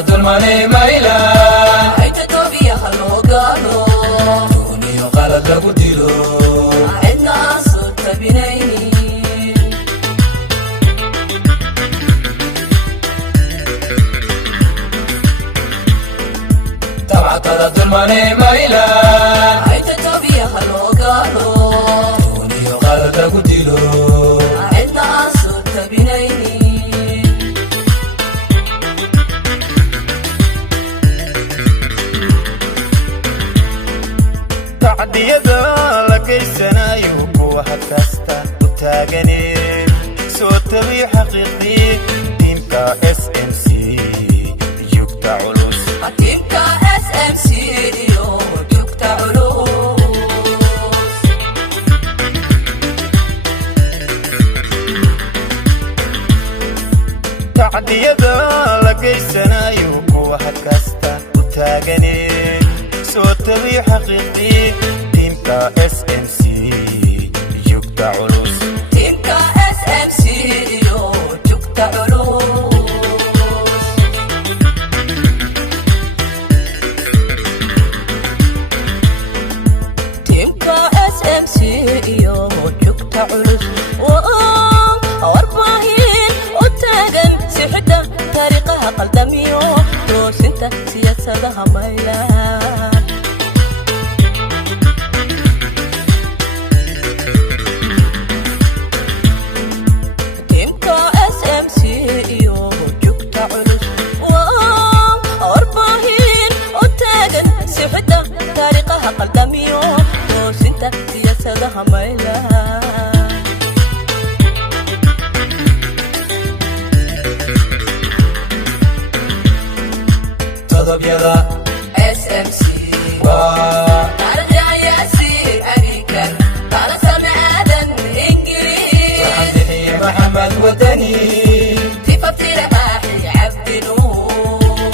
dulmane mayla ayta tobiya halogalo duniyo qalad lagu dilo cidna soo tabinayni tabcatada dulmane mayla ayta tobiya halogalo duniyo qalad lagu dilo cidna soo tabinayni tacdiyada la geysanayo kuwa kasta u taagane soo tabi xaqiiqdii tiimka SMC joogta culus tiimka SMC iyo joogta culus tacdiyada la geysanayo kuwa kasta u taagane soo tabi xaqiiqdii tiimka SMC joogta culus tiimka SMC iyo joogta culus tiimka SMC iyo joogta culus warbaahin u taagan sixidda taariikhaha qaldamiyo toosinta siyaasadaha maylaan qaldamiyo toosinta siyaasadaha maylaan todobyada SMC waa arjayasiir adikan kala samaadan ingiriis xamdixiye maxamed wadani tifaftira maaxi cabdinuur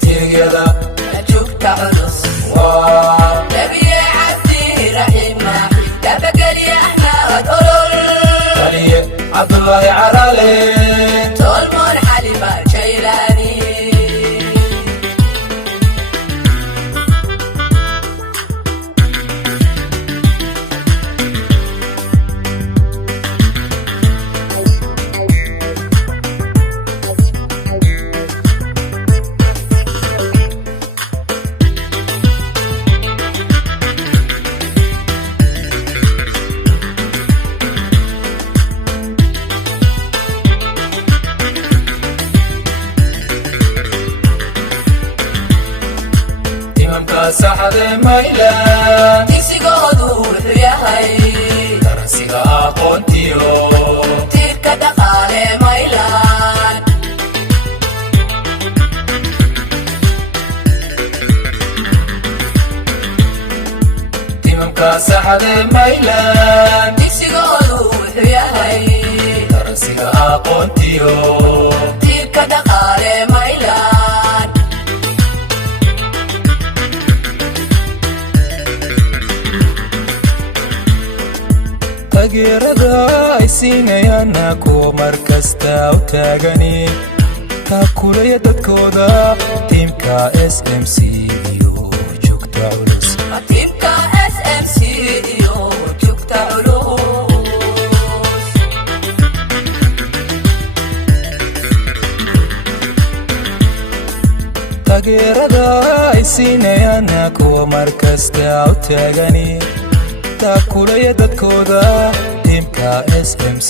tiigyada joogta culus waa nabiye cabdi raxiim maaxi dabageliya axmed olol taliye cabdullaahi calaale tolmoon xalima jaylaani imamka saxade maylan digsigoodu wuxuu yahay darasiga aqoontiyo tiirka dhaqaale maylaan imamka saxade maylan digsigoodu wuxuu yahay darasiga aqoontiyo tiirka dhaqaale maylaan taageerada ay siinayaana kuwa markasta u taagani taakulaya dadkooda tiimka SMC iyo joogta culus tiimka SMC iyo joogta culus taageerada ay siinayaana kuwa markasta u taagani taakulaya dadkooda tiimka SMC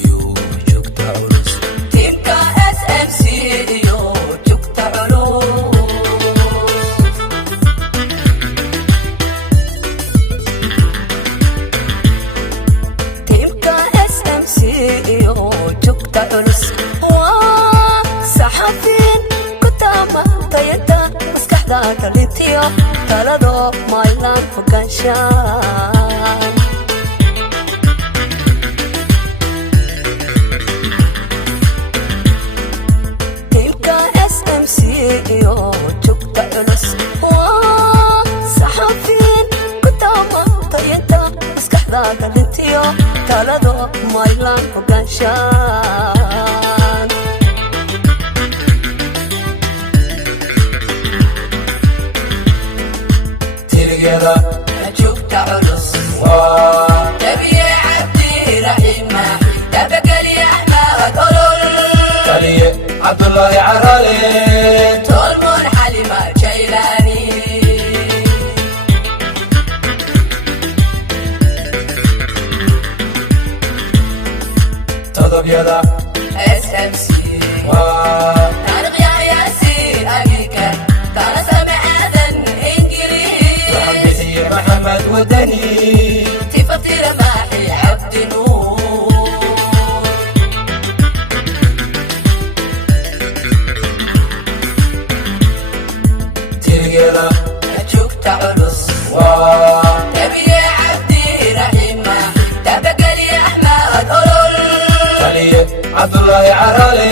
iyo joogta culus tiimka SMC iyo joogta culus tiimka SMC iyo joogta culus waa saxafiin ku taamantayada maskaxda kalintiyo talado maylaan fogaanshaan tiimka SMC iyo joogta culus waa saxafiin ku taamantayada maskaxda kalintiyo Somaliland hogaanshaan tirigeeda joogta culus waa nabiye cabdi raxima dabageliya axmed olol taliye cabdullaahi carale tolmoon xalima jaylaani todobyada SMC waa taariikh yaasiin abika tana samaadan ingiriis bixiye maxamed wadani tifatira maaxi cabdi nuur tirigeeda joogta culus waa nabiye cabdi raxima dabageliya axmed olol taliye cabdullaahi carale